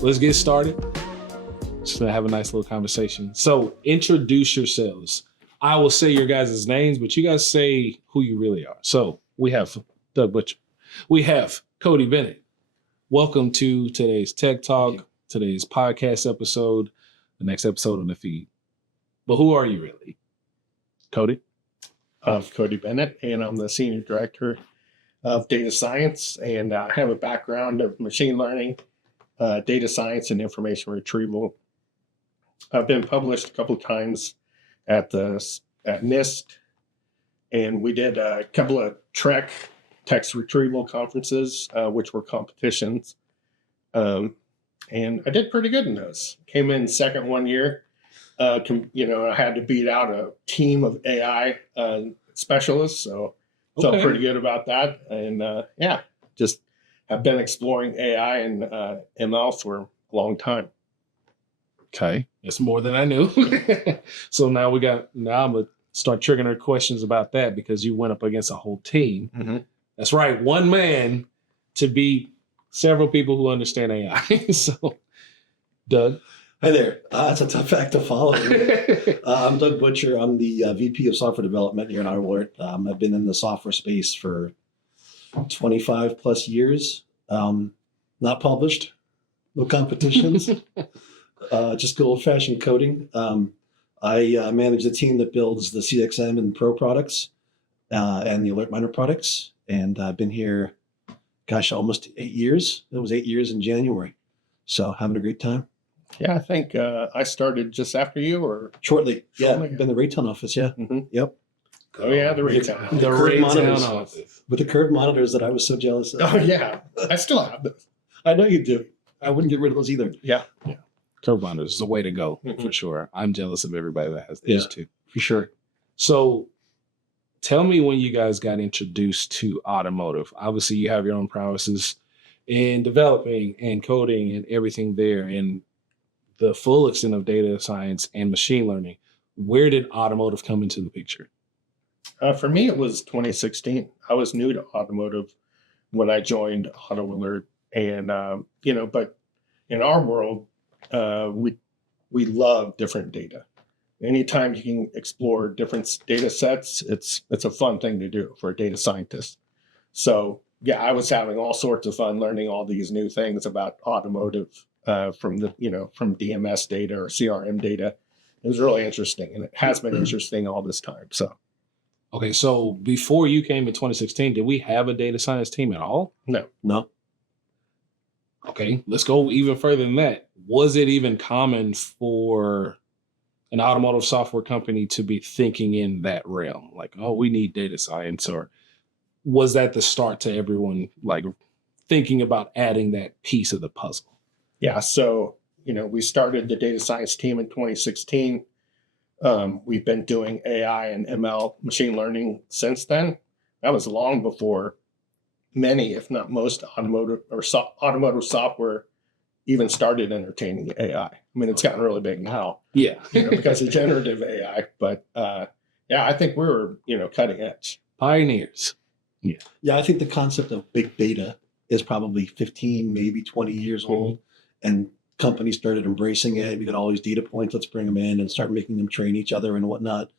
let's get started. Just gonna have a nice little conversation. So introduce yourselves. I will say your guys' names, but you guys say who you really are. So we have Doug Butcher. We have Cody Bennett. Welcome to today's Tech Talk, today's podcast episode, the next episode on the feed. But who are you really? Cody? I'm Cody Bennett, and I'm the Senior Director of Data Science, and I have a background of machine learning, data science, and information retrieval. I've been published a couple of times at NIST, and we did a couple of Trek text retrieval conferences, which were competitions. And I did pretty good in those. Came in second one year. I had to beat out a team of AI specialists, so felt pretty good about that. And just have been exploring AI and ML for a long time. Okay, it's more than I knew. So now I'm gonna start triggering questions about that because you went up against a whole team. Mm-hmm. That's right, one man to beat several people who understand AI. So, Doug. Hi there. That's a tough act to follow. I'm Doug Butcher. I'm the VP of Software Development here in Automotive. I've been in the software space for 25 plus years. Not published, no competitions, just good old-fashioned coding. I manage the team that builds the CXM and Pro products and the Alert Miner products. And I've been here, almost 8 years. It was 8 years in January. So having a great time. Yeah, I think I started just after you, or Shortly. Been in the Raytown office, yeah. Mm-hmm. Yep. Oh yeah, the Raytown. The Raytown office. With the curved monitors that I was so jealous of. Oh yeah, I still have those. I know you do. I wouldn't get rid of those either. Yeah. Curve monitors is the way to go, for sure. I'm jealous of everybody that has these too. For sure. So tell me when you guys got introduced to automotive. Obviously, you have your own prowesses in developing and coding and everything there. And the full extent of data science and machine learning. Where did automotive come into the picture? For me, it was 2016. I was new to automotive when I joined Auto Alert, and but in our world, we love different data. Anytime you can explore different data sets, it's a fun thing to do for a data scientist. So yeah, I was having all sorts of fun learning all these new things about automotive. From DMS data or CRM data. It was really interesting, and it has been interesting all this time. So, okay, so before you came in 2016, did we have a data science team at all? No. Okay, let's go even further than that. Was it even common for an automotive software company to be thinking in that realm? Like, oh, we need data science, or was that the start to everyone like thinking about adding that piece of the puzzle? Yeah, so, we started the data science team in 2016. We've been doing AI and ML machine learning since then. That was long before many, if not most, automotive software even started entertaining AI. I mean, it's gotten really big now. Yeah. Because of generative AI. But I think we were, cutting edge. Pioneers. Yeah, I think the concept of big data is probably 15, maybe 20 years old. And companies started embracing it. We got all these data points. Let's bring them in and start making them train each other and whatnot.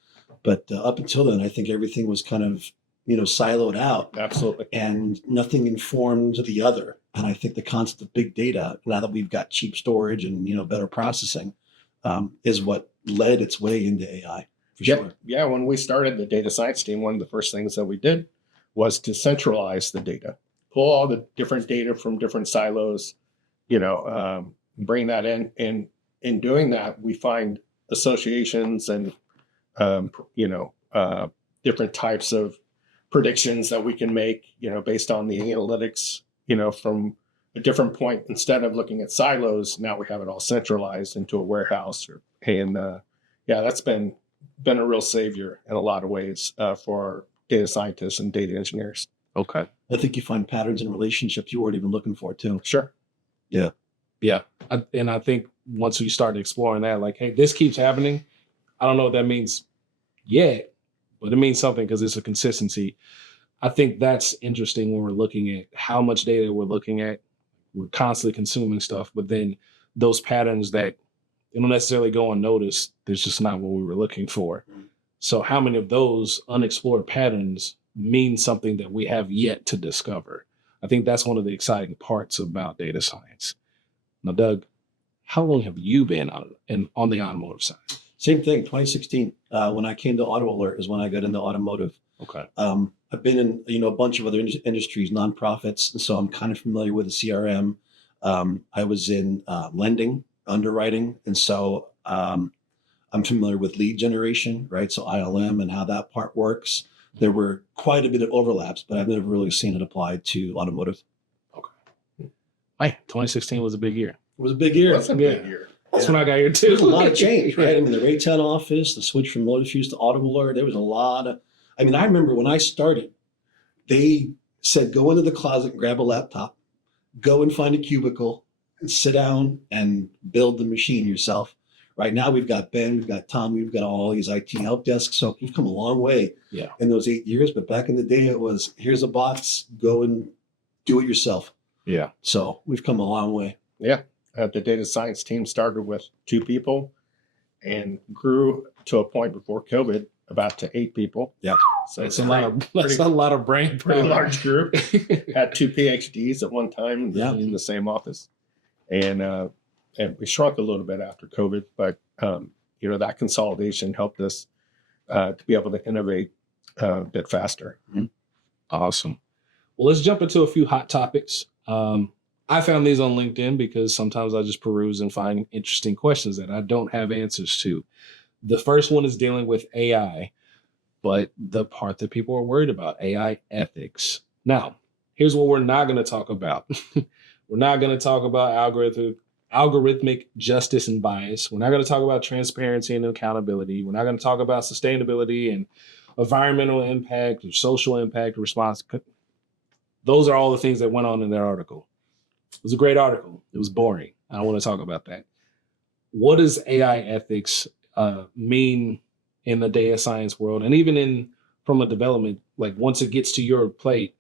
But up until then, I think everything was kind of, siloed out. Absolutely. And nothing informed the other. And I think the concept of big data, now that we've got cheap storage and, better processing, is what led its way into AI. For sure. Yeah. When we started the data science team, one of the first things that we did was to centralize the data, pull all the different data from different silos, bring that in. And in doing that, we find associations and, different types of predictions that we can make, based on the analytics, from a different point. Instead of looking at silos, now we have it all centralized into a warehouse. That's been a real savior in a lot of ways for our data scientists and data engineers. Okay. I think you find patterns in relationships you weren't even looking for too. Sure. Yeah. Yeah. And I think once we started exploring that, like, hey, this keeps happening. I don't know what that means yet, but it means something because it's a consistency. I think that's interesting when we're looking at how much data we're looking at. we're constantly consuming stuff, but then those patterns that they don't necessarily go unnoticed, there's just not what we were looking for. So how many of those unexplored patterns mean something that we have yet to discover? I think that's one of the exciting parts about data science. Now, Doug, how long have you been on the automotive side? Same thing, 2016. When I came to Auto Alert is when I got into automotive. Okay. I've been in a bunch of other industries, nonprofits, and so I'm kind of familiar with the CRM. I was in lending, underwriting, and so I'm familiar with lead generation, right? So ILM and how that part works. There were quite a bit of overlaps, but I've never really seen it applied to automotive. Okay. Hey, 2016 was a big year. It was a big year. That's a big year. That's when I got here too. There was a lot of change, right? I mean, the Raytown office, the switch from Motor Fuse to Auto Alert, there was a lot of, I remember when I started, they said, go into the closet and grab a laptop, go and find a cubicle and sit down and build the machine yourself. Right now we've got Ben, we've got Tom, we've got all these IT help desks. So we've come a long way in those 8 years. But back in the day, it was, here's a box, go and do it yourself. Yeah. So we've come a long way. Yeah. The data science team started with 2 people and grew to a point before COVID about to 8 people. Yeah. So That's a lot of brain pretty power. large group. Had 2 PhDs at one time in the same office. And we shrunk a little bit after COVID, but that consolidation helped us to be able to innovate a bit faster. Mm-hmm. Awesome. Well, let's jump into a few hot topics. I found these on LinkedIn because sometimes I just peruse and find interesting questions that I don't have answers to. The first one is dealing with AI, but the part that people are worried about, AI ethics. Now, here's what we're not going to talk about. We're not going to talk about algorithmic justice and bias. We're not going to talk about transparency and accountability. We're not going to talk about sustainability and environmental impact or social impact or response. Those are all the things that went on in that article. It was a great article. It was boring. I don't want to talk about that. What does AI ethics mean in the data science world? And even from a development, like once it gets to your plate,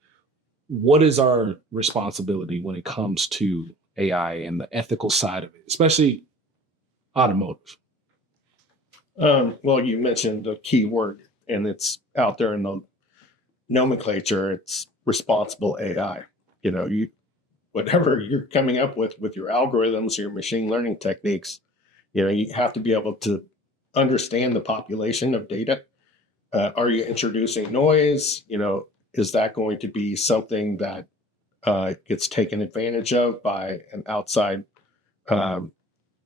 what is our responsibility when it comes to AI and the ethical side of it, especially automotive? Well, you mentioned the key word, and it's out there in the nomenclature. It's responsible AI. Whatever you're coming up with your algorithms, your machine learning techniques, you have to be able to understand the population of data. Are you introducing noise? Is that going to be something that gets taken advantage of by an outside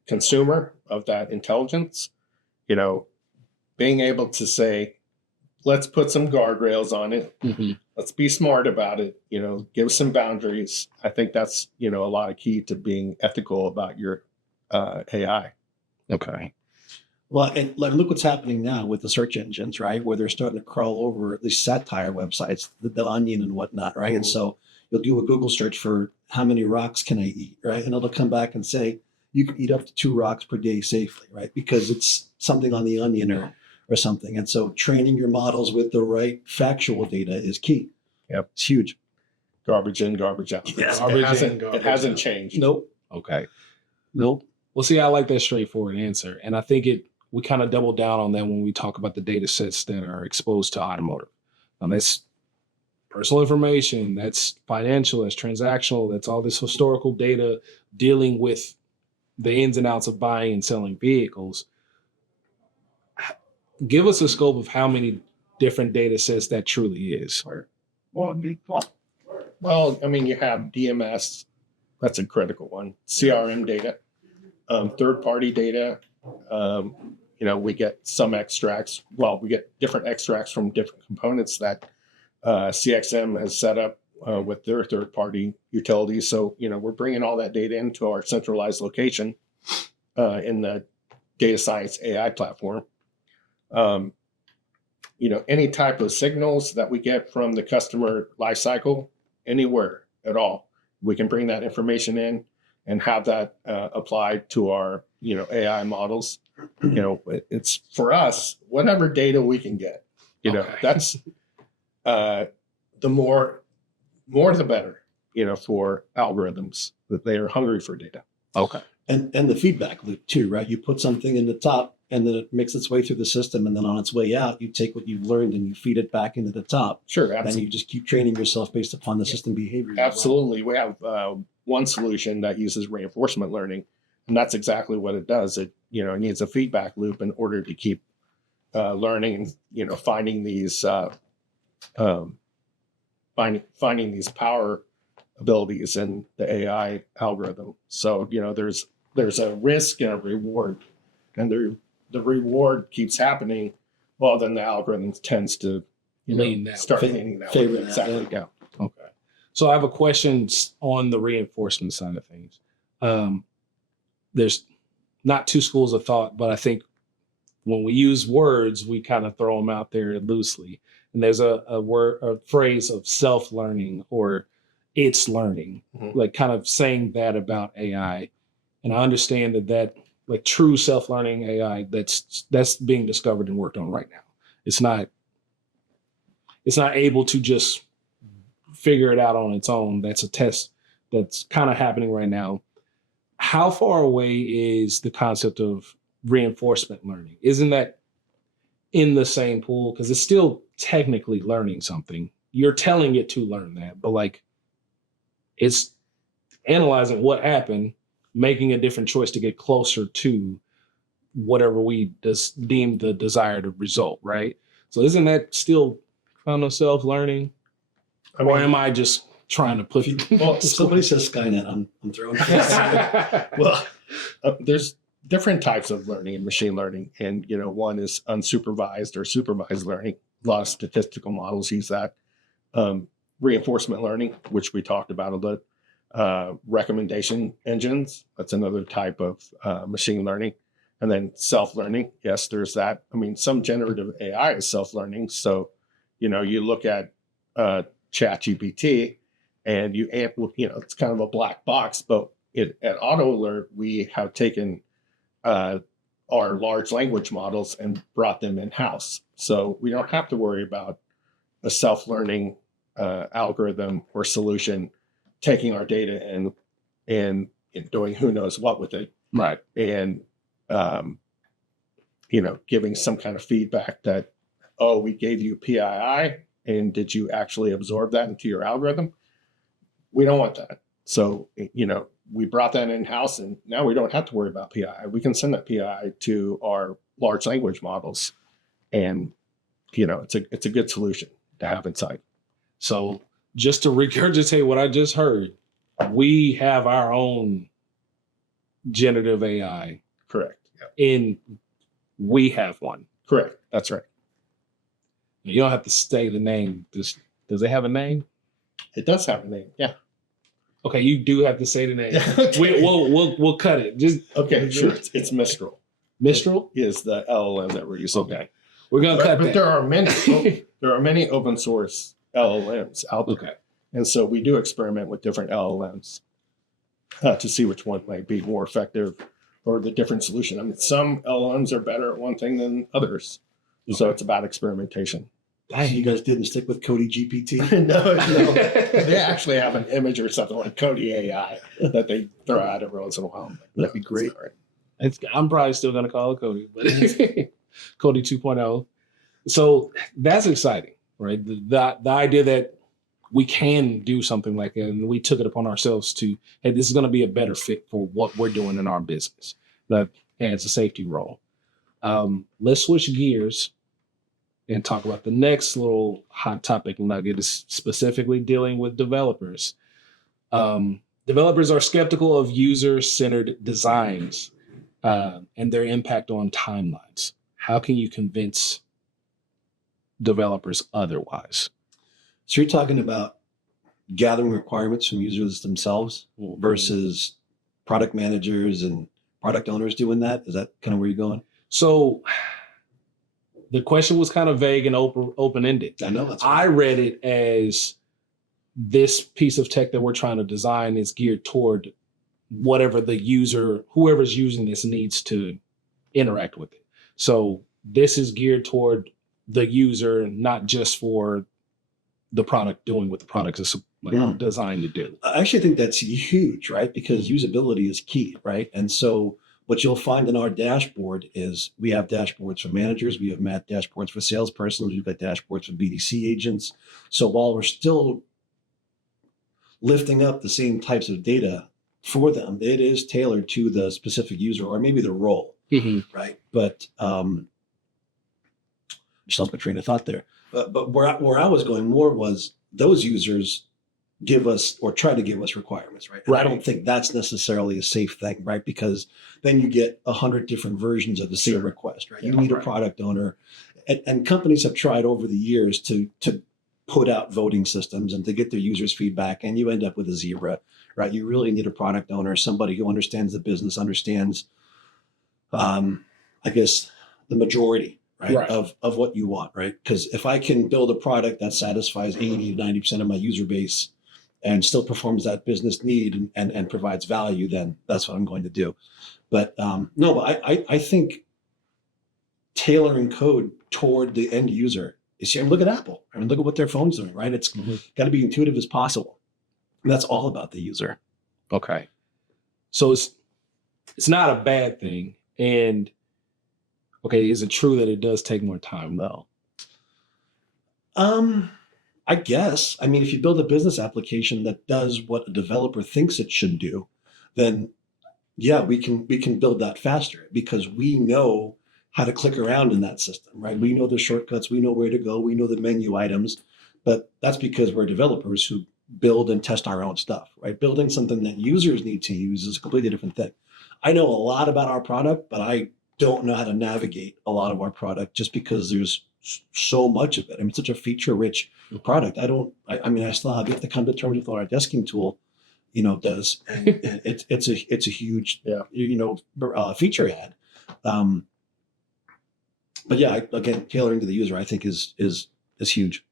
consumer of that intelligence? Being able to say, let's put some guardrails on it. Mm-hmm. Let's be smart about it. Give some boundaries. I think that's, a lot of key to being ethical about your AI. Okay. Well, and look what's happening now with the search engines, right? Where they're starting to crawl over these satire websites, the Onion and whatnot, right? Mm-hmm. And so you'll do a Google search for how many rocks can I eat, right? And it'll come back and say, you can eat up to 2 rocks per day safely, right? Because it's something on the Onion or something. And so training your models with the right factual data is key. Yep. It's huge. Garbage in, garbage out. Yeah. It hasn't changed. Nope. Okay. Nope. Well, see, I like that straightforward answer. And I think we kind of double down on that when we talk about the data sets that are exposed to automotive. That's personal information, that's financial, that's transactional, that's all this historical data dealing with the ins and outs of buying and selling vehicles. Give us a scope of how many different data sets that truly is. Well, you have DMS, that's a critical one. CRM data, third-party data. We get some extracts. Well, we get different extracts from different components that CXM has set up with their third-party utilities. So, we're bringing all that data into our centralized location in the data science AI platform. Any type of signals that we get from the customer lifecycle, anywhere at all, we can bring that information in and have that applied to our, AI models. It's for us, whatever data we can get, Okay. that's the more the better. for algorithms, that they are hungry for data. Okay. And the feedback loop too, right? You put something in the top and then it makes its way through the system. And then on its way out, you take what you've learned and you feed it back into the top. Sure, And absolutely. you just keep training yourself based upon the system behavior. as well. Absolutely. We have one solution that uses reinforcement learning, and that's exactly what it does. It needs a feedback loop in order to keep learning and finding these finding these power abilities in the AI algorithm. So there's a risk and a reward, and the reward keeps happening. Well, then the algorithm tends to Lean that start way. leaning that Favor way. that, Exactly. yeah. Yeah. Okay. So I have a question on the reinforcement side of things. There's not two schools of thought, but I think when we use words, we kind of throw them out there loosely. And there's a phrase of self-learning or it's learning, Mhm. like kind of saying that about AI. And I understand that like true self-learning AI that's being discovered and worked on right now. It's not able to just figure it out on its own. That's a test that's kind of happening right now. How far away is the concept of reinforcement learning? Isn't that in the same pool? Because it's still technically learning something. You're telling it to learn that, but like it's analyzing what happened, making a different choice to get closer to whatever we deem the desired result, right? So isn't that still kind of self-learning? Or am I just trying to put Well, If somebody says Skynet, I'm throwing well, there's different types of learning in machine learning, and one is unsupervised or supervised learning. A lot of statistical models use that. Reinforcement learning, which we talked about a bit. Recommendation engines, that's another type of machine learning. And then self-learning, yes, there's that. I mean, some generative AI is self-learning. So, you look at ChatGPT, and it's kind of a black box, but at Auto Alert, we have taken our large language models and brought them in-house. So we don't have to worry about a self-learning algorithm or solution taking our data and doing who knows what with it. right. And, giving some kind of feedback that, oh, we gave you PII, and did you actually absorb that into your algorithm? We don't want that. So, we brought that in-house, and now we don't have to worry about PII. We can send that PII to our large language models, and, it's a good solution to have inside. So just to regurgitate what I just heard, we have our own generative AI Correct. Yeah. we have one. Correct. That's right. You don't have to say the name. Does it have a name? It does have a name. Yeah. Okay, you do have to say the name. Okay. We'll cut it. Just Okay. Sure. It's Mistral. Mistral. Is the LLM that we're using. Okay, we're gonna cut But that. there are many open source LLMs out there. Okay. And so we do experiment with different LLMs to see which one might be more effective or the different solution. I mean, some LLMs are better at one thing than others. So it's about experimentation. You guys didn't stick with Cody GPT? no. They actually have an image or something like Cody AI that they throw out every once in a while. That'd be great. I'm probably still gonna call it Cody, but Cody 2.0. So that's exciting, right? The idea that we can do something like that, and we took it upon ourselves to, hey, this is going to be a better fit for what we're doing in our business. That adds a safety role. Let's switch gears and talk about the next little hot topic nugget, is specifically dealing with developers. Developers are skeptical of user-centered designs and their impact on timelines. How can you convince developers otherwise? So you're talking about gathering requirements from users themselves versus product managers and product owners doing that? Is that kind of where you're going? So the question was kind of vague and open-ended. I know that's I read it as this piece of tech that we're trying to design is geared toward whatever the user, whoever's using this, needs to interact with it. So this is geared toward the user, not just for the product doing what the product is designed to do. I actually think that's huge, right? Because usability is key, right? And so what you'll find in our dashboard is we have dashboards for managers, we have dashboards for salespersons, we've got dashboards for BDC agents. So while we're still lifting up the same types of data for them, it is tailored to the specific user or maybe the role, right? But just lost my train of thought there. But where I was going more was those users give us or try to give us requirements, right? And I don't think that's necessarily a safe thing, right? Because then you get 100 different versions of the same request, right? You need a product owner. And companies have tried over the years to put out voting systems and to get their users' feedback, and you end up with a zebra, right? You really need a product owner, somebody who understands the business, understands, I guess, the majority, right. Of what you want, right? Because if I can build a product that satisfies 80 to 90% of my user base and still performs that business need and provides value, then that's what I'm going to do. But I think tailoring code toward the end user is, look at Apple. I mean, look at what their phone's doing, right? It's got to be intuitive as possible. And that's all about the user. Okay. So it's not a bad thing. And okay, is it true that it does take more time though? I guess. I mean, if you build a business application that does what a developer thinks it should do, then yeah, we can build that faster because we know how to click around in that system, right? We know the shortcuts, we know where to go, we know the menu items, but that's because we're developers who build and test our own stuff, right? Building something that users need to use is a completely different thing. I know a lot about our product, but I don't know how to navigate a lot of our product just because there's so much of it. I mean, it's such a feature-rich product. I still have to come to terms with what our desking tool, does. And it's a huge, feature add. But yeah, again, tailoring to the user, I think is huge.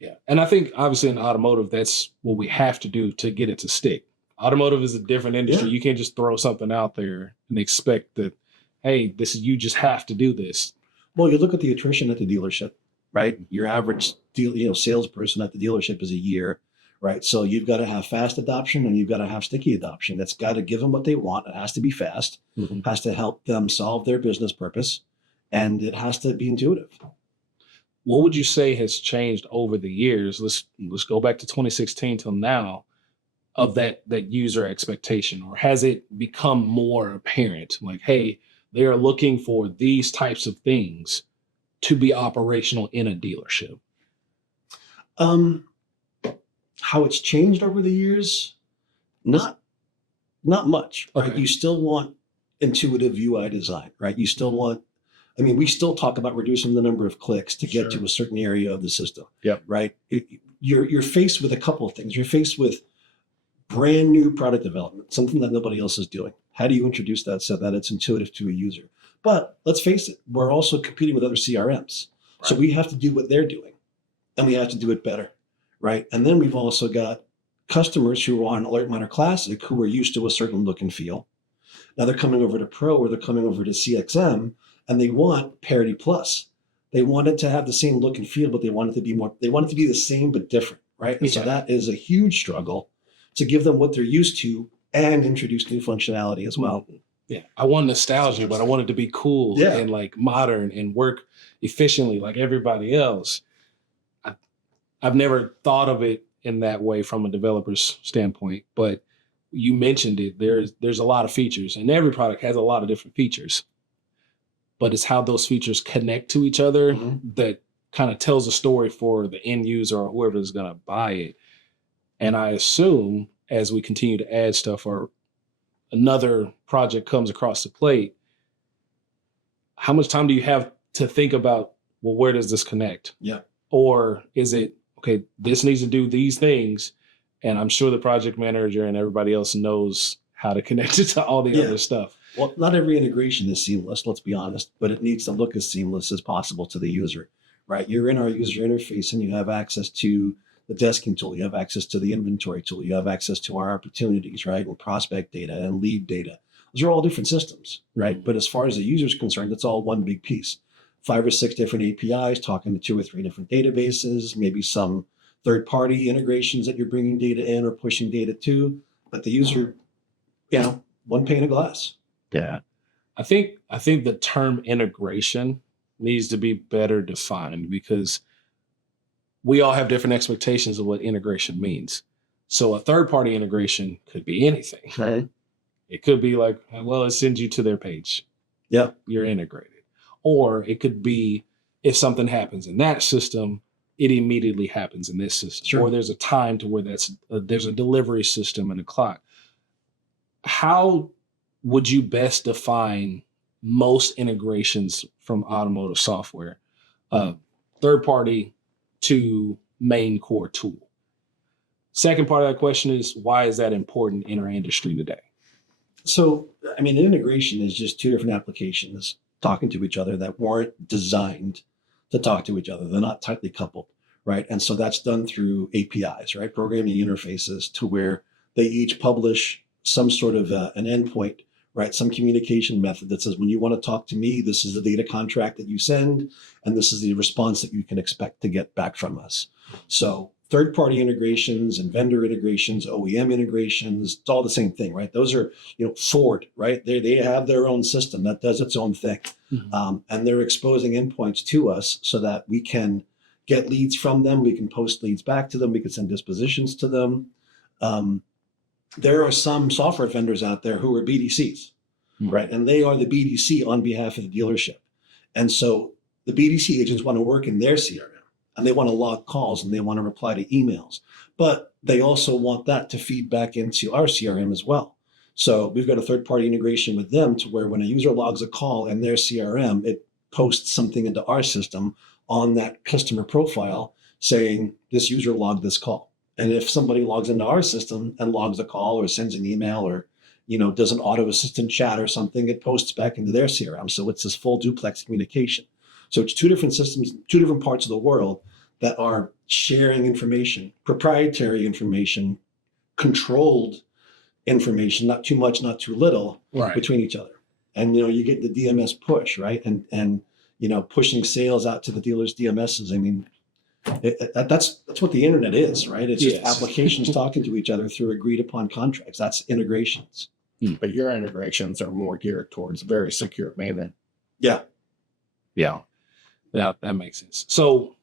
Yeah, and I think obviously in automotive, that's what we have to do to get it to stick. Automotive is a different industry. You can't just throw something out there and expect that, hey, you just have to do this. Well, you look at the attrition at the dealership, right? Your average salesperson at the dealership is a year, right? So you've got to have fast adoption and you've got to have sticky adoption. That's got to give them what they want. It has to be fast, has to help them solve their business purpose, and it has to be intuitive. What would you say has changed over the years? Let's go back to 2016 till now of that user expectation, or has it become more apparent? Like, hey, they are looking for these types of things to be operational in a dealership. How it's changed over the years? Not much. Right? Okay. You still want intuitive UI design, right? You still want. We still talk about reducing the number of clicks to get to a certain area of the system. Yep. Right. You're faced with a couple of things. You're faced with brand new product development, something that nobody else is doing. How do you introduce that so that it's intuitive to a user? But let's face it, we're also competing with other CRMs. Right. So we have to do what they're doing and we have to do it better. Right. And then we've also got customers who are on Alert Monitor Classic who are used to a certain look and feel. Now they're coming over to Pro or they're coming over to CXM and they want parity plus. They want it to have the same look and feel, but they want it to be the same but different. Right. And so that is a huge struggle to give them what they're used to and introduce new functionality as well. Yeah. I want nostalgia, but I want it to be cool and like modern and work efficiently like everybody else. I've never thought of it in that way from a developer's standpoint, but you mentioned it. There's a lot of features and every product has a lot of different features, but it's how those features connect to each other that kind of tells a story for the end user or whoever is going to buy it. And I assume as we continue to add stuff or another project comes across the plate, how much time do you have to think about, well, where does this connect? Yeah. Or is it, okay, this needs to do these things, and I'm sure the project manager and everybody else knows how to connect it to all the other stuff. Well, not every integration is seamless, let's be honest, but it needs to look as seamless as possible to the user, right? You're in our user interface and you have access to the desking tool, you have access to the inventory tool, you have access to our opportunities, right? And prospect data and lead data. Those are all different systems, right? But as far as the user is concerned, it's all one big piece. 5 or 6 different APIs talking to 2 or 3 different databases, maybe some third-party integrations that you're bringing data in or pushing data to, but the user, one pane of glass. Yeah. I think the term integration needs to be better defined because we all have different expectations of what integration means. So a third-party integration could be anything. Okay. It could be like, well, it sends you to their page. Yeah. You're integrated. Or it could be if something happens in that system, it immediately happens in this system. Sure. Or there's a time to where there's a delivery system and a clock. How would you best define most integrations from automotive software, third party to main core tool? Second part of that question is, why is that important in our industry today? So, an integration is just two different applications talking to each other that weren't designed to talk to each other. They're not tightly coupled, right? And so that's done through APIs, right? Programming interfaces, to where they each publish some sort of an endpoint, right? Some communication method that says, when you want to talk to me, this is the data contract that you send, and this is the response that you can expect to get back from us. So third-party integrations and vendor integrations, OEM integrations, it's all the same thing, right? Those are, Ford, right? They have their own system that does its own thing. Mm-hmm. And they're exposing endpoints to us so that we can get leads from them. We can post leads back to them. We can send dispositions to them. There are some software vendors out there who are BDCs, right? And they are the BDC on behalf of the dealership. And so the BDC agents want to work in their CRM, and they want to log calls, and they want to reply to emails. But they also want that to feed back into our CRM as well. So we've got a third-party integration with them to where when a user logs a call in their CRM, it posts something into our system on that customer profile saying, this user logged this call. And if somebody logs into our system and logs a call or sends an email or, does an auto assistant chat or something, it posts back into their CRM. So it's this full duplex communication. So it's two different systems, two different parts of the world that are sharing information, proprietary information, controlled information, not too much, not too little, right, between each other. And, you get the DMS push, right? And pushing sales out to the dealers' DMSs. That's what the internet is, right? It's just applications talking to each other through agreed upon contracts. That's integrations. But your integrations are more geared towards very secure mainnet. Yeah. That makes sense. So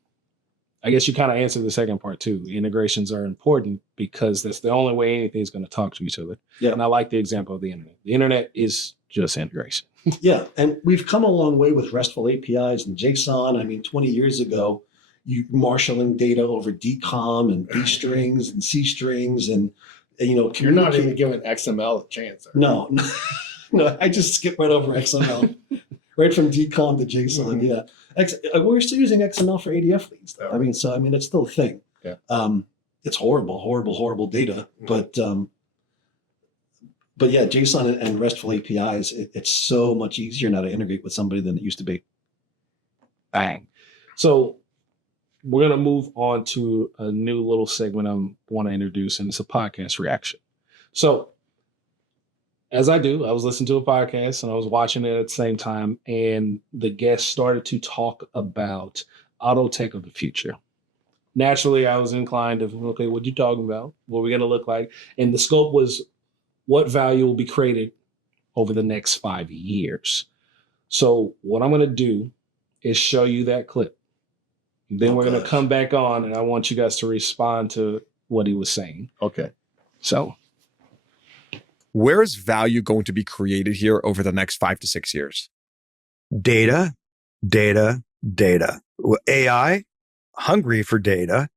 I guess you kind of answered the second part too. Integrations are important because that's the only way anything's going to talk to each other. Yeah. And I like the example of the internet. The internet is just integration. Yeah. And we've come a long way with RESTful APIs and JSON. 20 years ago, you marshaling data over DCOM and B strings and C strings and you're not even giving XML a chance. No, I just skip right over XML, right from DCOM to JSON. Mm-hmm. Yeah, we're still using XML for ADF leads, though. It's still a thing. Yeah. It's horrible data, mm-hmm. but yeah, JSON and RESTful APIs. It's so much easier now to integrate with somebody than it used to be. Bang. So we're going to move on to a new little segment I want to introduce, and it's a podcast reaction. So as I do, I was listening to a podcast and I was watching it at the same time, and the guest started to talk about auto tech of the future. Naturally, I was inclined to, okay, what are you talking about? What are we going to look like? And the scope was what value will be created over the next 5 years. So what I'm going to do is show you that clip. Then we're going to come back on, and I want you guys to respond to what he was saying. Okay. So, where is value going to be created here over the next 5 to 6 years? Data. AI, hungry for data.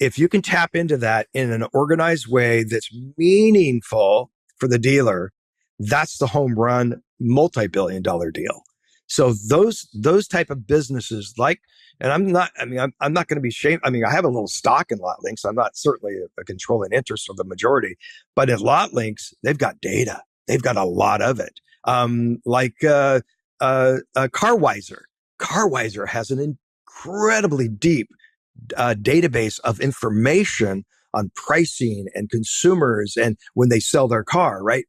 If you can tap into that in an organized way that's meaningful for the dealer, that's the home run multi-billion-dollar deal. So those type of businesses, and I'm not going to be shamed. I have a little stock in LotLinks. I'm not certainly a controlling interest of the majority, but at LotLinks, they've got data. They've got a lot of it. CarWiser. CarWiser has an incredibly deep database of information on pricing and consumers and when they sell their car, right?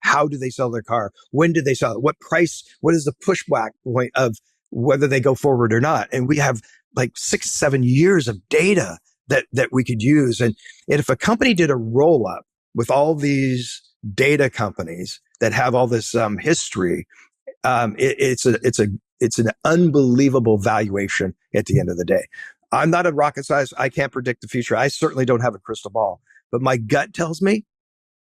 How do they sell their car? When did they sell it? What price? What is the pushback point of whether they go forward or not? And we have 6-7 years of data that we could use. And if a company did a roll up with all these data companies that have all this history, it's an unbelievable valuation at the end of the day. I'm not a rocket scientist. I can't predict the future. I certainly don't have a crystal ball, but my gut tells me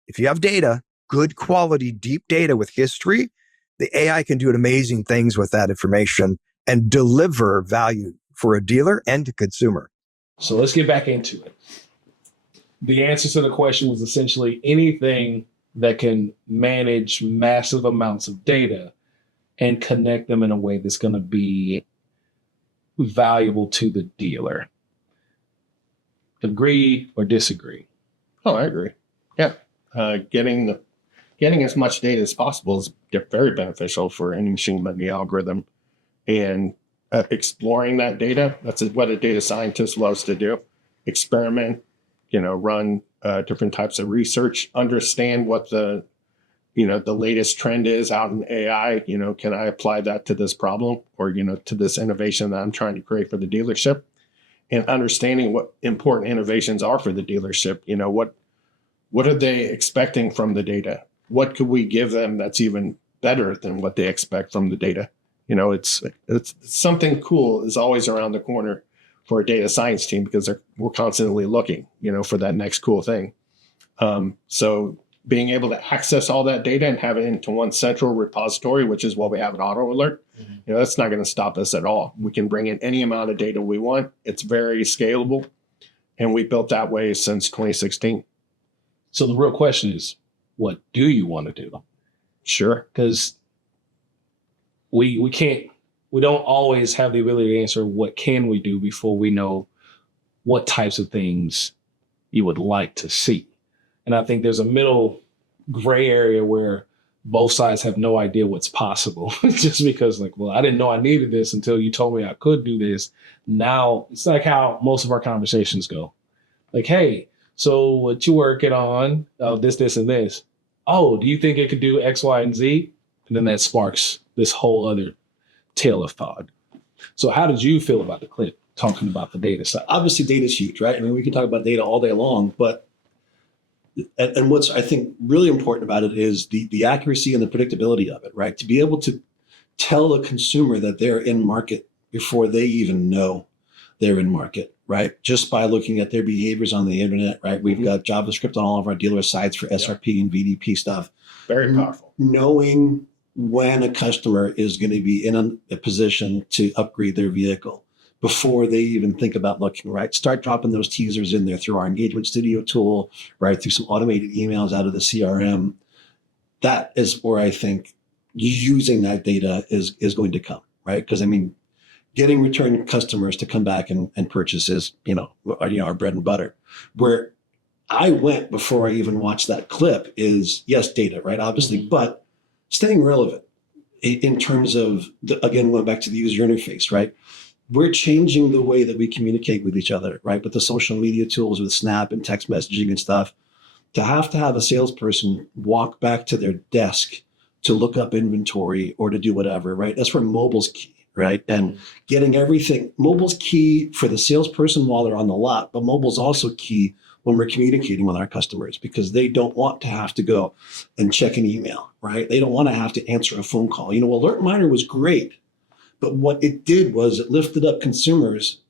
if you have data, good quality, deep data with history, the AI can do amazing things with that information and deliver value for a dealer and to consumer. So let's get back into it. The answer to the question was essentially anything that can manage massive amounts of data and connect them in a way that's going to be valuable to the dealer. Agree or disagree? Oh, I agree. Yeah. Getting as much data as possible is very beneficial for any machine learning algorithm. And exploring that data, that's what a data scientist loves to do. Experiment, run different types of research, understand what the latest trend is out in AI. Can I apply that to this problem or, to this innovation that I'm trying to create for the dealership? And understanding what important innovations are for the dealership. What are they expecting from the data? What could we give them that's even better than what they expect from the data? It's something cool is always around the corner for a data science team because we're constantly looking, for that next cool thing. So being able to access all that data and have it into one central repository, which is what we have at Auto Alert, that's not going to stop us at all. We can bring in any amount of data we want. It's very scalable, and we built that way since 2016. So the real question is, what do you want to do? Sure. Because we don't always have the ability to answer what can we do before we know what types of things you would like to see. And I think there's a middle gray area where both sides have no idea what's possible just because I didn't know I needed this until you told me I could do this. Now it's like how most of our conversations go. Like, hey, so what you working on? Oh, this, and this. Oh, do you think it could do X, Y, and Z? And then that sparks this whole other tail of thought. So how did you feel about the clip talking about the data side? Obviously, data is huge, right? I mean, we can talk about data all day long, but and what's I think really important about it is the accuracy and the predictability of it, right? To be able to tell the consumer that they're in market before they even know they're in market, right? Just by looking at their behaviors on the internet, right? We've got JavaScript on all of our dealer sites for SRP and VDP stuff. Very powerful. Knowing when a customer is going to be in a position to upgrade their vehicle before they even think about looking, right? Start dropping those teasers in there through our Engagement Studio tool, right? Through some automated emails out of the CRM. That is where I think using that data is going to come, right? Because I mean, getting return customers to come back and purchase is, our bread and butter. Where I went before I even watched that clip is, yes, data, right? Obviously, but staying relevant in terms of, again, going back to the user interface, right? We're changing the way that we communicate with each other, right? With the social media tools, with Snap and text messaging and stuff, to have a salesperson walk back to their desk to look up inventory or to do whatever, right? That's where mobile's key, right? And getting everything, mobile's key for the salesperson while they're on the lot, but mobile's also key when we're communicating with our customers because they don't want to have to go and check an email, right? They don't want to have to answer a phone call. Alert Miner was great, but what it did was it lifted up consumers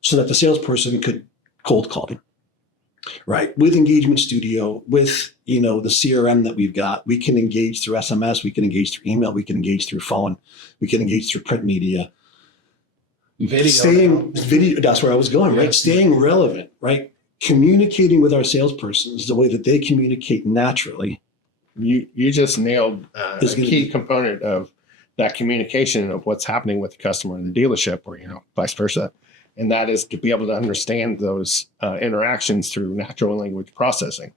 so that the salesperson could cold call them, right? With Engagement Studio, with, the CRM that we've got, we can engage through SMS, we can engage through email, we can engage through phone, we can engage through print media. Video, that's where I was going, right? Staying relevant, right? Communicating with our salespersons the way that they communicate naturally. You just nailed a key component of that communication of what's happening with the customer in the dealership or, vice versa. And that is to be able to understand those interactions through natural language processing.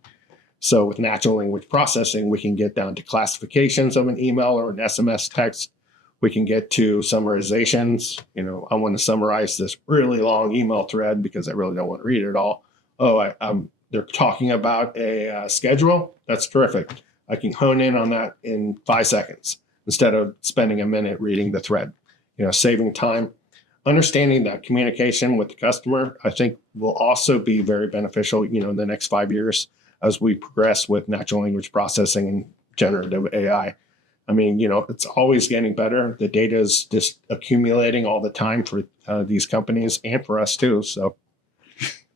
So with natural language processing, we can get down to classifications of an email or an SMS text. We can get to summarizations. I want to summarize this really long email thread because I really don't want to read it all. Oh, they're talking about a schedule. That's terrific. I can hone in on that in 5 seconds instead of spending a minute reading the thread, saving time. understanding that communication with the customer, I think, will also be very beneficial, in the next 5 years as we progress with natural language processing and generative AI. I mean, it's always getting better. The data is just accumulating all the time for these companies and for us too. So,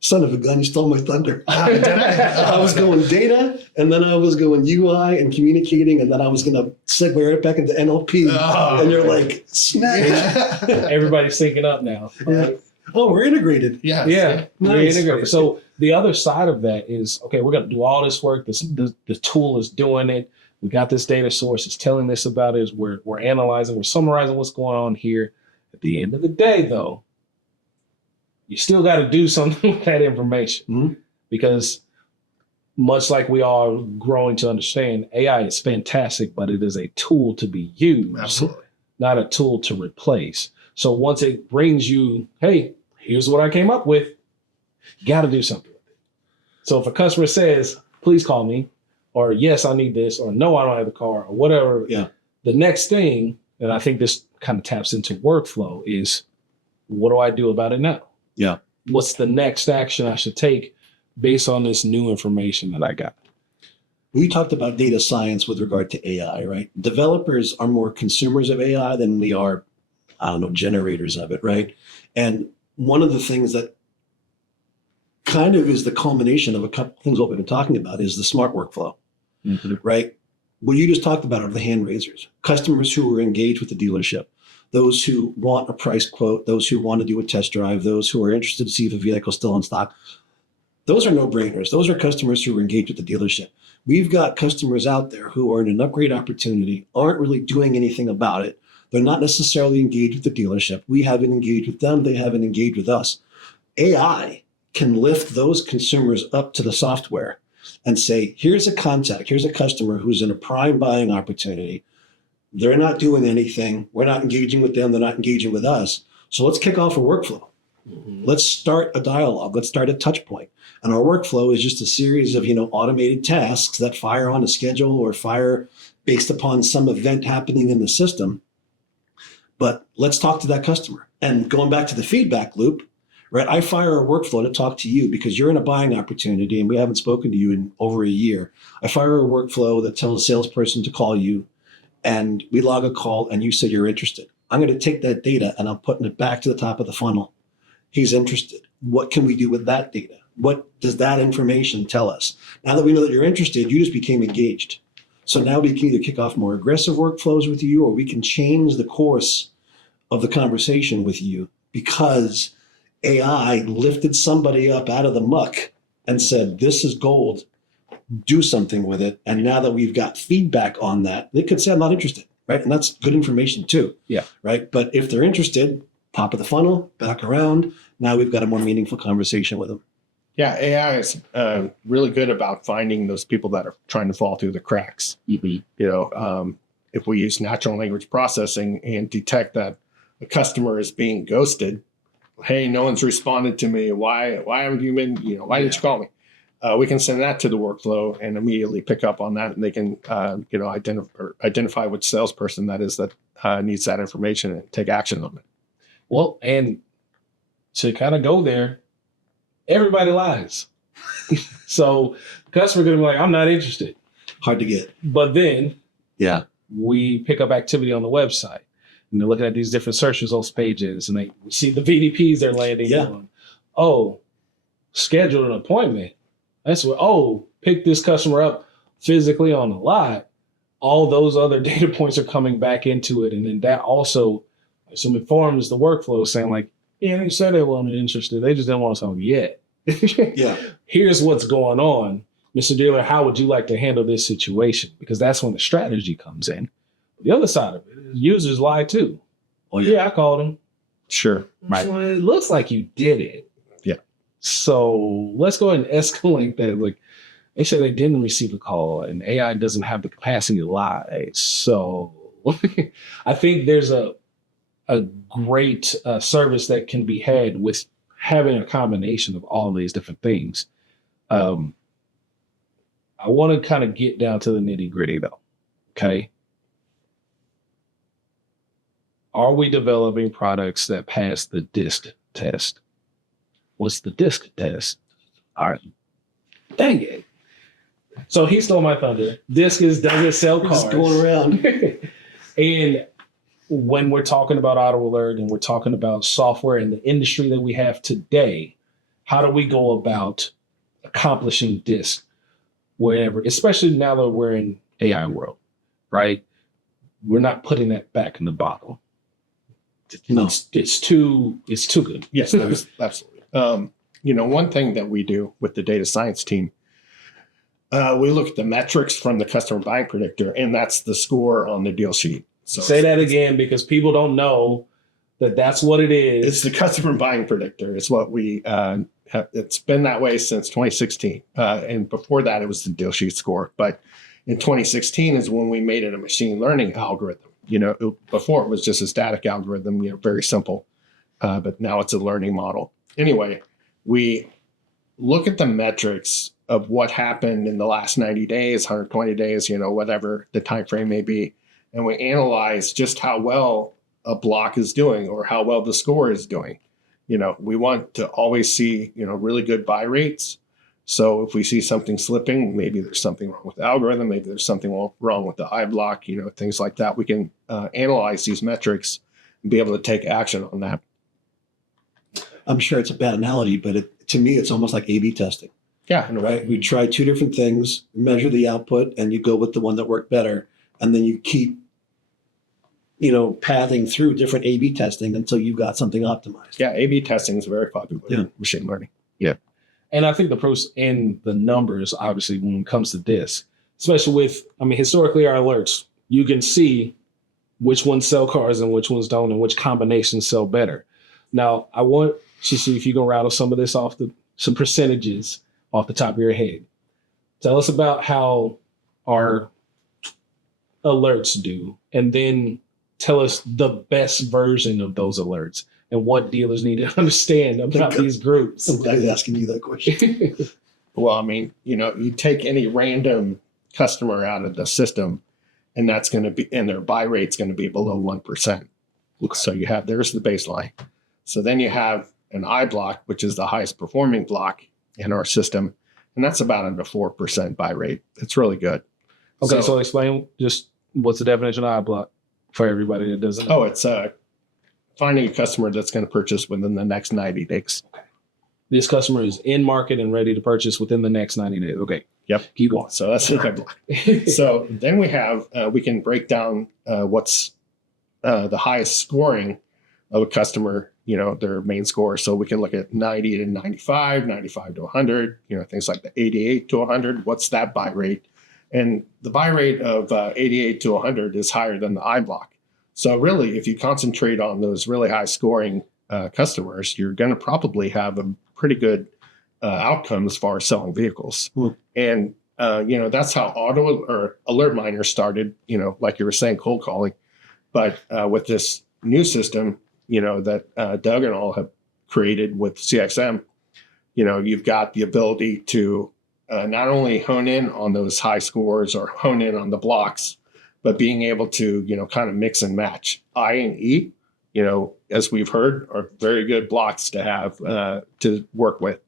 Son of a gun, you stole my thunder. Did I? I was going data, and then I was going UI and communicating, and then I was going to segue right back into NLP. Oh, and you're man. like, snap. Everybody's syncing up now. Yeah. Oh, we're integrated. Yes. Yeah, we're Nice. integrated. So the other side of that is, okay, we're going to do all this work. The tool is doing it. We got this data source. It's telling us about it. We're analyzing. We're summarizing what's going on here. At the end of the day, though, you still got to do something with that information Mhm. because much like we are growing to understand, AI is fantastic, but it is a tool to be used, Absolutely. not a tool to replace. So once it brings you, hey, here's what I came up with, you got to do something with it. So if a customer says, please call me, or yes, I need this, or no, I don't have the car, or whatever, Yeah. the next thing, and I think this kind of taps into workflow, is what do I do about it now? Yeah. What's the next action I should take based on this new information that I got? We talked about data science with regard to AI, right? Developers are more consumers of AI than we are, generators of it, right? And one of the things that kind of is the culmination of a couple things what we've been talking about is the smart workflow, right? What you just talked about are the hand raisers, customers who are engaged with the dealership, those who want a price quote, those who want to do a test drive, those who are interested to see if a vehicle is still in stock. Those are no-brainers. Those are customers who are engaged with the dealership. We've got customers out there who are in an upgrade opportunity, aren't really doing anything about it. They're not necessarily engaged with the dealership. We haven't engaged with them. They haven't engaged with us. AI can lift those consumers up to the software and say, here's a contact, here's a customer who's in a prime buying opportunity. They're not doing anything. We're not engaging with them. They're not engaging with us. So let's kick off a workflow. Let's start a dialogue. Let's start a touch point. And our workflow is just a series of, automated tasks that fire on a schedule or fire based upon some event happening in the system. But let's talk to that customer. And going back to the feedback loop, right? I fire a workflow to talk to you because you're in a buying opportunity and we haven't spoken to you in over a year. I fire a workflow that tells a salesperson to call you, and we log a call and you say you're interested. I'm going to take that data and I'm putting it back to the top of the funnel. He's interested. What can we do with that data? What does that information tell us? Now that we know that you're interested, you just became engaged. So now we can either kick off more aggressive workflows with you, or we can change the course of the conversation with you because AI lifted somebody up out of the muck and said, this is gold, do something with it. And now that we've got feedback on that, they could say, I'm not interested, right? And that's good information too. Yeah. Right. But if they're interested, top of the funnel, back around, now we've got a more meaningful conversation with them. Yeah, AI is really good about finding those people that are trying to fall through the cracks. If we use natural language processing and detect that a customer is being ghosted, hey, no one's responded to me. Why haven't you been? Why didn't you call me? We can send that to the workflow and immediately pick up on that, and they can identify which salesperson that is that needs that information and take action on it. Well, and to kind of go there, everybody lies. So customer going to be like, I'm not interested. Hard to get. But then Yeah. we pick up activity on the website and they're looking at these different search results pages and they see the VDPs they're landing Yeah. on. Oh, schedule an appointment. That's what, pick this customer up physically on the lot. All those other data points are coming back into it. And then that also informs the workflow saying like, yeah, they said they weren't interested. They just didn't want to talk yet. Yeah. Here's what's going on. Mr. Dealer, how would you like to handle this situation? Because that's when the strategy comes in. The other side of it is users lie too. Well, yeah, I called him. Sure. Right. Well, it looks like you did it. Yeah. So let's go ahead and escalate that. Like they said they didn't receive a call and AI doesn't have the capacity to lie. So I think there's a great service that can be had with having a combination of all of these different things. I want to kind of get down to the nitty gritty though. Okay. Are we developing products that pass the DISC test? What's the DISC test? All right. Dang it. So he stole my thunder. DISC does it sell cars? Just going around. And when we're talking about Auto Alert and we're talking about software in the industry that we have today, how do we go about accomplishing DISC wherever, especially now that we're in AI world, right? We're not putting that back in the bottle. No. It's too good. Yes, absolutely. One thing that we do with the data science team, we look at the metrics from the customer buying predictor, and that's the score on the deal sheet. So Say that again, because people don't know that that's what it is. it's the customer buying predictor. It's what we have. It's been that way since 2016, and before that, it was the deal sheet score. But in 2016 is when we made it a machine learning algorithm. Before it was just a static algorithm, very simple, but now it's a learning model. Anyway, we look at the metrics of what happened in the last 90 days, 120 days, whatever the time frame may be, and we analyze just how well a block is doing or how well the score is doing. We want to always see, really good buy rates. So if we see something slipping, maybe there's something wrong with the algorithm, maybe there's something wrong with the iBlock, things like that. We can analyze these metrics and be able to take action on that. I'm sure it's a bad analogy, but to me, it's almost like A/B testing, Yeah, in a way. right? We try two different things, measure the output, and you go with the one that worked better. And then you keep, pathing through different A/B testing until you've got something optimized. Yeah, A/B testing is very popular in machine learning. Yeah. And I think the pros and the numbers, obviously, when it comes to this, especially with, historically, our alerts, you can see which ones sell cars and which ones don't, and which combinations sell better. Now, I want to see if you can rattle some of this off, some percentages off the top of your head. Tell us about how our alerts do, and then tell us the best version of those alerts and what dealers need to understand about these groups. I'm glad you're asking you that question. Well, you take any random customer out of the system, and that's going to be, and their buy rate's going to be below 1%. So there's the baseline. So then you have an iBlock, which is the highest performing block in our system, and that's about at a 4% buy rate. It's really good. Okay, so explain just what's the definition of iBlock for everybody that doesn't know. Oh, it's finding a customer that's going to purchase within the next 90 days. This customer is in market and ready to purchase within the next 90 days. Okay. Yep. Keep going. So that's an iBlock. So then we can break down what's the highest scoring of a customer, their main score. So we can look at 90 to 95, 95 to 100, things like the 88 to 100. What's that buy rate? And the buy rate of 88 to 100 is higher than the iBlock. So really, if you concentrate on those really high scoring customers, you're going to probably have a pretty good outcome as far as selling vehicles. And, that's how alert miners started, like you were saying, cold calling. But with this new system, that Doug and all have created with CXM, you've got the ability to not only hone in on those high scores or hone in on the blocks, but being able to, kind of mix and match. I and E, as we've heard, are very good blocks to have to work with.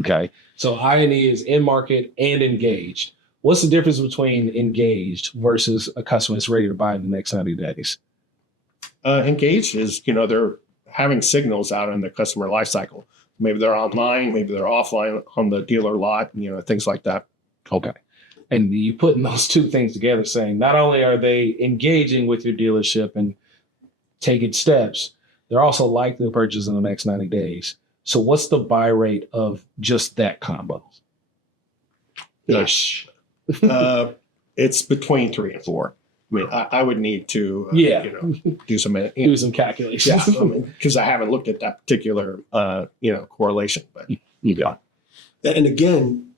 Okay. So I&E is in market and engaged. What's the difference between engaged versus a customer that's ready to buy in the next 90 days? Engaged is, they're having signals out in the customer life cycle. Maybe they're online, maybe they're offline on the dealer lot, things like that. Okay. And you putting those two things together, saying not only are they engaging with your dealership and taking steps, they're also likely to purchase in the next 90 days. So what's the buy rate of just that combo? Ish. It's between 3 and 4. I would need to, do some calculations. Yeah, because I haven't looked at that particular, correlation. But you got it. And again,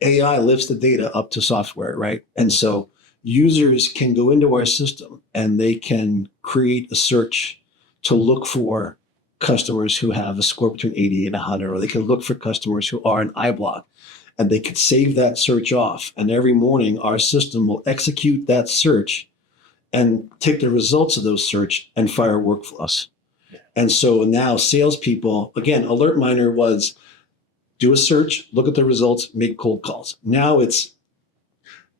AI lifts the data up to software, right? And so users can go into our system and they can create a search to look for customers who have a score between 80 and 100, or they can look for customers who are an iBlock, and they could save that search off. And every morning our system will execute that search and take the results of those search and fire workflows. And so now salespeople, again, Alert Miner was do a search, look at the results, make cold calls. Now it's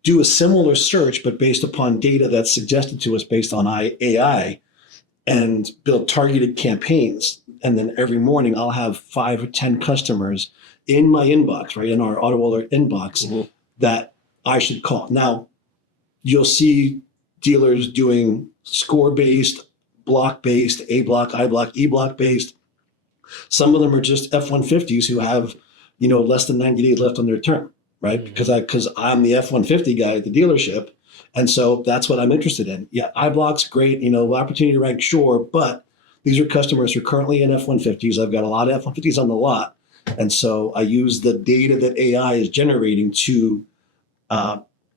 do a similar search, but based upon data that's suggested to us based on AI, and build targeted campaigns. And then every morning I'll have 5 or 10 customers in my inbox, right, in our Auto Alert inbox that I should call. Now, you'll see dealers doing score-based, block-based, A block, I block, E block based. Some of them are just F-150s who have, less than 90 days left on their term, right? Because I'm the F-150 guy at the dealership. And so that's what I'm interested in. Yeah, I block's great, opportunity to rank, sure, but these are customers who are currently in F-150s. I've got a lot of F-150s on the lot. And so I use the data that AI is generating to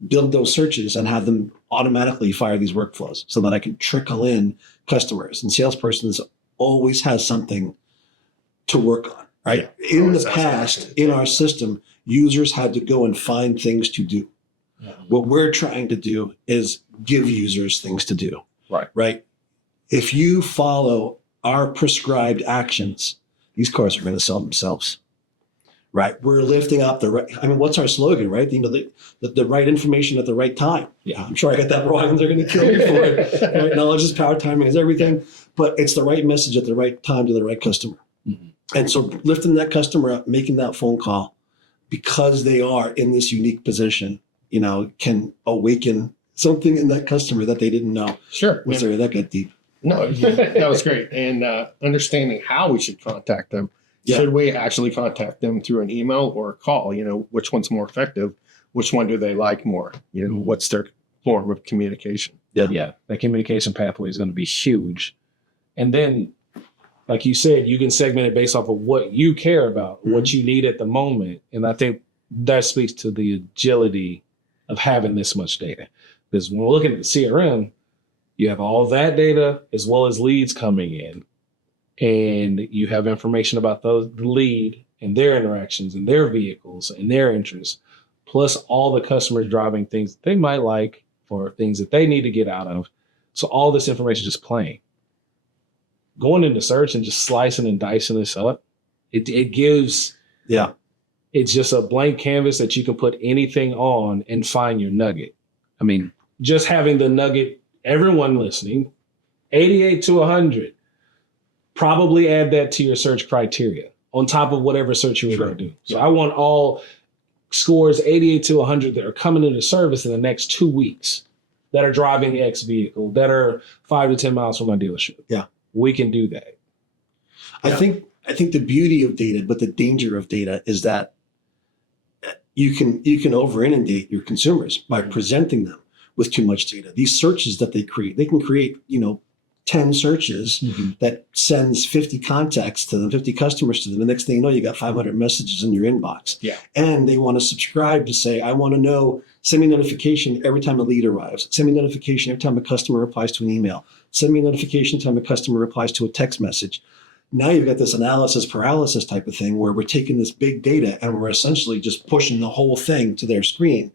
build those searches and have them automatically fire these workflows so that I can trickle in customers. And salespersons always has something to work on, right? Yeah, in the past, in our system, users had to go and find things to do. Yeah. What we're trying to do is give users things to do. Right? If you follow our prescribed actions, these cars are going to sell themselves. Right? We're lifting up what's our slogan, right? The right information at the right time. Yeah, I'm sure I got that wrong. They're going to kill me for it. Right? Knowledge is power, timing is everything. But it's the right message at the right time to the right customer. Mm-hmm. And so lifting that customer up, making that phone call, because they are in this unique position, can awaken something in that customer that they didn't know. Sure. Sorry, that got deep. No, that was great. And understanding how we should contact them. Yeah. Should we actually contact them through an email or a call? Which one's more effective? Which one do they like more? What's their form of communication? Yeah. That communication pathway is going to be huge. And then, like you said, you can segment it based off of what you care about, what you need at the moment. And I think that speaks to the agility of having this much data. Because when we're looking at the CRM, you have all that data as well as leads coming in. And you have information about the lead and their interactions and their vehicles and their interests, plus all the customers driving things they might like or things that they need to get out of. So all this information is just playing. Going into search and just slicing and dicing this up, it gives, it's just a blank canvas that you can put anything on and find your nugget. I mean, just having the nugget, everyone listening, 88 to 100, probably add that to your search criteria on top of whatever search you were going to do. So I want all scores 88 to 100 that are coming into service in the next 2 weeks that are driving X vehicle, that are 5 to 10 miles from my dealership. Yeah. We can do that. I think the beauty of data, but the danger of data is that you can over inundate your consumers by presenting them with too much data. These searches that they can create, 10 searches that sends 50 contacts to them, 50 customers to them. The next thing you know, you got 500 messages in your inbox. Yeah. And they want to subscribe to say, I want to know, send me notification every time a lead arrives. Send me notification every time a customer replies to an email. Send me a notification every time a customer replies to a text message. Now you've got this analysis paralysis type of thing where we're taking this big data and we're essentially just pushing the whole thing to their screen.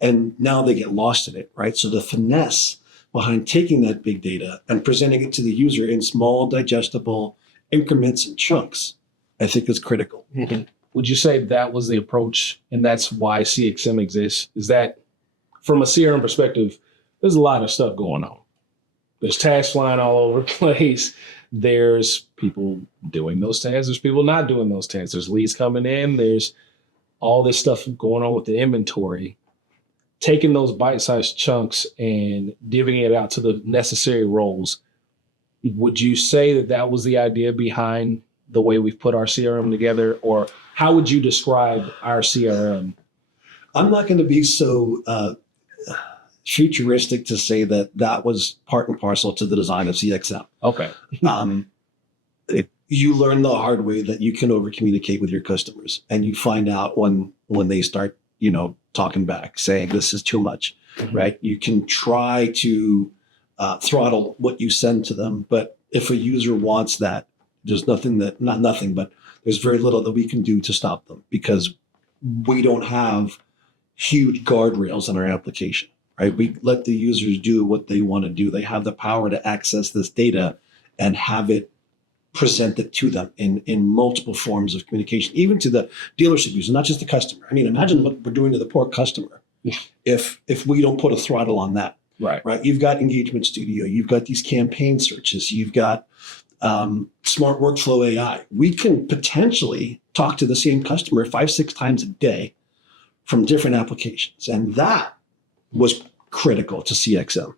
And now they get lost in it, right? So the finesse behind taking that big data and presenting it to the user in small, digestible increments and chunks, I think is critical. Mm-hmm. Would you say that was the approach and that's why CXM exists? Is that from a CRM perspective, there's a lot of stuff going on. There's tasks flying all over the place. There's people doing those tasks. There's people not doing those tasks. There's leads coming in. There's all this stuff going on with the inventory. Taking those bite-sized chunks and divvying it out to the necessary roles, would you say that was the idea behind the way we've put our CRM together? Or how would you describe our CRM? I'm not going to be so futuristic to say that was part and parcel to the design of CXM. Okay. You learn the hard way that you can over-communicate with your customers, and you find out when they start, talking back, saying this is too much, right? You can try to throttle what you send to them, but if a user wants that, there's there's very little that we can do to stop them because we don't have huge guardrails in our application, right? We let the users do what they want to do. They have the power to access this data and have it presented to them in multiple forms of communication, even to the dealership user, not just the customer. I mean, imagine what we're doing to the poor customer if we don't put a throttle on that. Right. You've got Engagement Studio, you've got these campaign searches, you've got smart workflow AI. We can potentially talk to the same customer 5-6 times a day from different applications. And that was critical to CXM.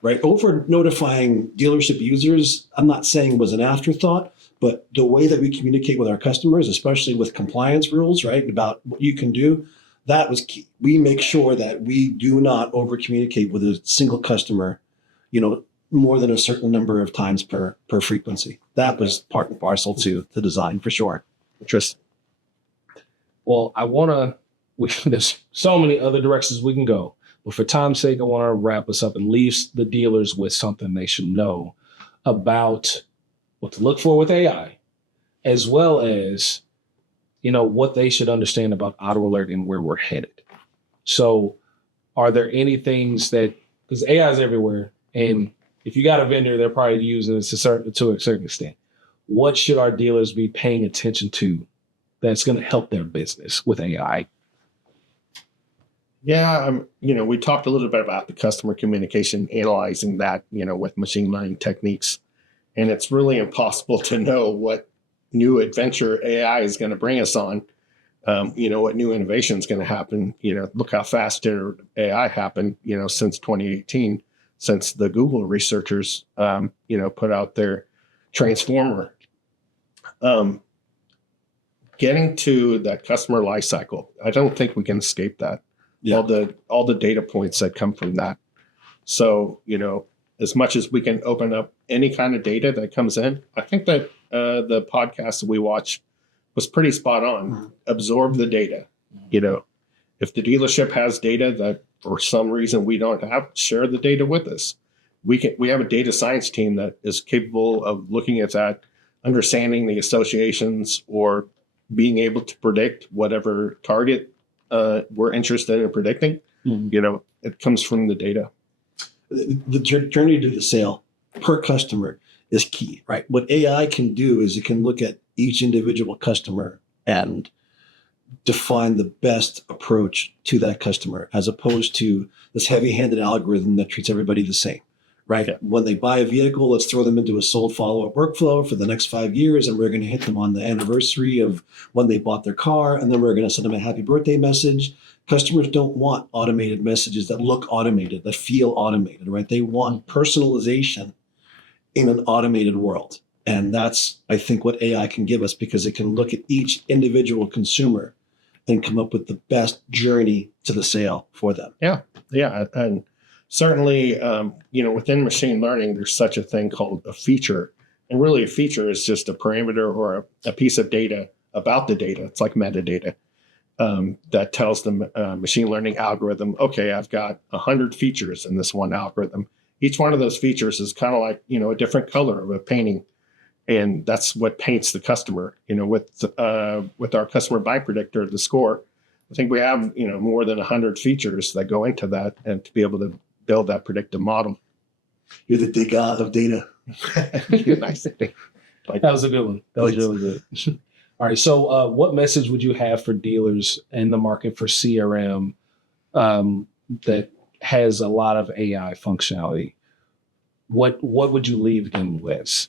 Right. Over notifying dealership users, I'm not saying was an afterthought, but the way that we communicate with our customers, especially with compliance rules, right, about what you can do, that was key. We make sure that we do not over communicate with a single customer, more than a certain number of times per frequency. That was part and parcel to the design for sure. Interesting. Well, there's so many other directions we can go. But for time's sake, I want to wrap us up and leave the dealers with something they should know about what to look for with AI, as well as, what they should understand about auto alert and where we're headed. So are there any things because AI is everywhere, and if you got a vendor, they're probably using it to a certain extent. What should our dealers be paying attention to that's going to help their business with AI? Yeah, we talked a little bit about the customer communication, analyzing that, with machine learning techniques. And it's really impossible to know what new adventure AI is going to bring us on, what new innovation is going to happen. Look how fast generative AI happened, since 2018, since the Google researchers, put out their transformer. Getting to that customer life cycle, I don't think we can escape that. Yeah. All the data points that come from that. So, as much as we can open up any kind of data that comes in, I think that the podcast that we watched was pretty spot on. Mm-hmm. Absorb the data. If the dealership has data that for some reason we don't have, share the data with us. We have a data science team that is capable of looking at that, understanding the associations, or being able to predict whatever target we're interested in predicting. Mm-hmm. It comes from the data. The journey to the sale per customer is key, right? What AI can do is it can look at each individual customer and define the best approach to that customer, as opposed to this heavy-handed algorithm that treats everybody the same, right? Yeah. When they buy a vehicle, let's throw them into a sold follow-up workflow for the next 5 years, and we're going to hit them on the anniversary of when they bought their car, and then we're going to send them a happy birthday message. Customers don't want automated messages that look automated, that feel automated, right? They want personalization in an automated world. And that's, I think, what AI can give us, because it can look at each individual consumer and come up with the best journey to the sale for them. Yeah. And certainly, within machine learning, there's such a thing called a feature. And really a feature is just a parameter or a piece of data about the data. It's like metadata that tells the machine learning algorithm, okay, I've got 100 features in this one algorithm. Each one of those features is kind of like, a different color of a painting. And that's what paints the customer. With our customer buy predictor, the score, I think we have, more than 100 features that go into that, and to be able to build that predictive model. You're the big god of data. Nice. That was a good one. That was really good. All right. So what message would you have for dealers in the market for CRM that has a lot of AI functionality? What would you leave them with?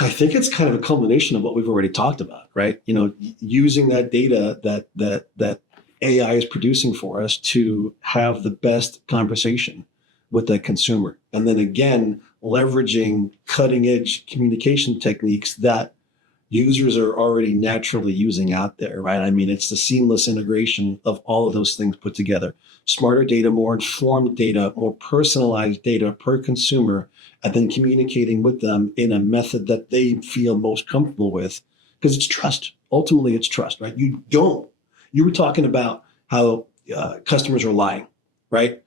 I think it's kind of a culmination of what we've already talked about, right? Using that data that AI is producing for us to have the best conversation with that consumer. And then again, leveraging cutting edge communication techniques that users are already naturally using out there, right? I mean, it's the seamless integration of all of those things put together. Smarter data, more informed data, more personalized data per consumer, and then communicating with them in a method that they feel most comfortable with, because it's trust. Ultimately, it's trust, right? You were talking about how customers are lying, right?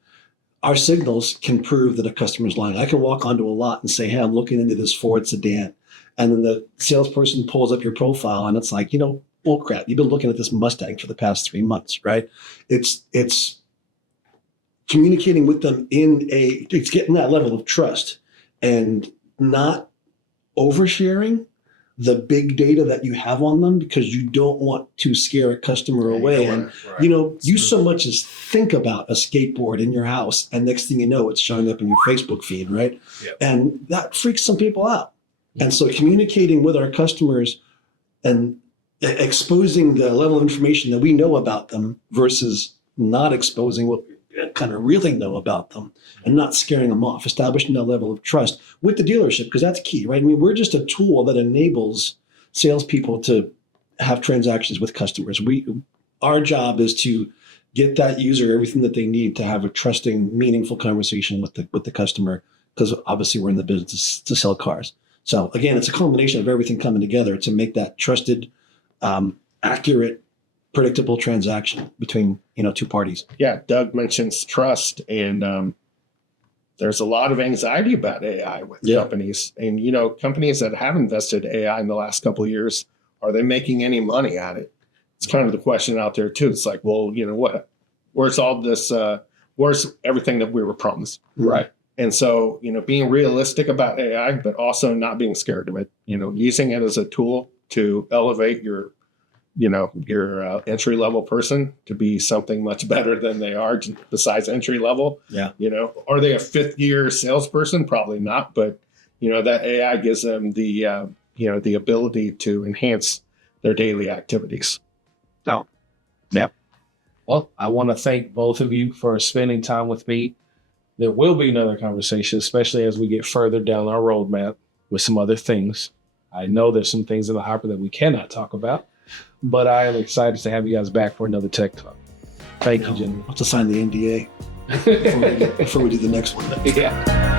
Our signals can prove that a customer's lying. I can walk onto a lot and say, hey, I'm looking into this Ford sedan. And then the salesperson pulls up your profile and it's like, bull crap. You've been looking at this Mustang for the past 3 months, right? It's communicating with them it's getting that level of trust and not oversharing the big data that you have on them because you don't want to scare a customer away. And, you so much as think about a skateboard in your house and next thing you know, it's showing up in your Facebook feed, right? Yep. And that freaks some people out. And so communicating with our customers and exposing the level of information that we know about them versus not exposing what we kind of really know about them and not scaring them off, establishing that level of trust with the dealership, because that's key, right? I mean, we're just a tool that enables salespeople to have transactions with customers. Our job is to get that user everything that they need to have a trusting, meaningful conversation with the customer, because obviously we're in the business to sell cars. So again, it's a combination of everything coming together to make that trusted, accurate, predictable transaction between two parties. Yeah, Doug mentions trust, and there's a lot of anxiety about AI with companies. And companies that have invested AI in the last couple of years, are they making any money at it? It's kind of the question out there too. It's like, well, what? Where's all this? Where's everything that we were promised? Right. And so, being realistic about AI, but also not being scared of it. Using it as a tool to elevate your entry level person to be something much better than they are besides entry level. Yeah. Are they a 5th year salesperson? Probably not. But, that AI gives them the ability to enhance their daily activities. So, yeah. Well, I want to thank both of you for spending time with me. There will be another conversation, especially as we get further down our roadmap with some other things. I know there's some things in the hopper that we cannot talk about, but I am excited to have you guys back for another Tech Talk. Thank you, gentlemen. I'll have to sign the NDA before we do the next one. Yeah.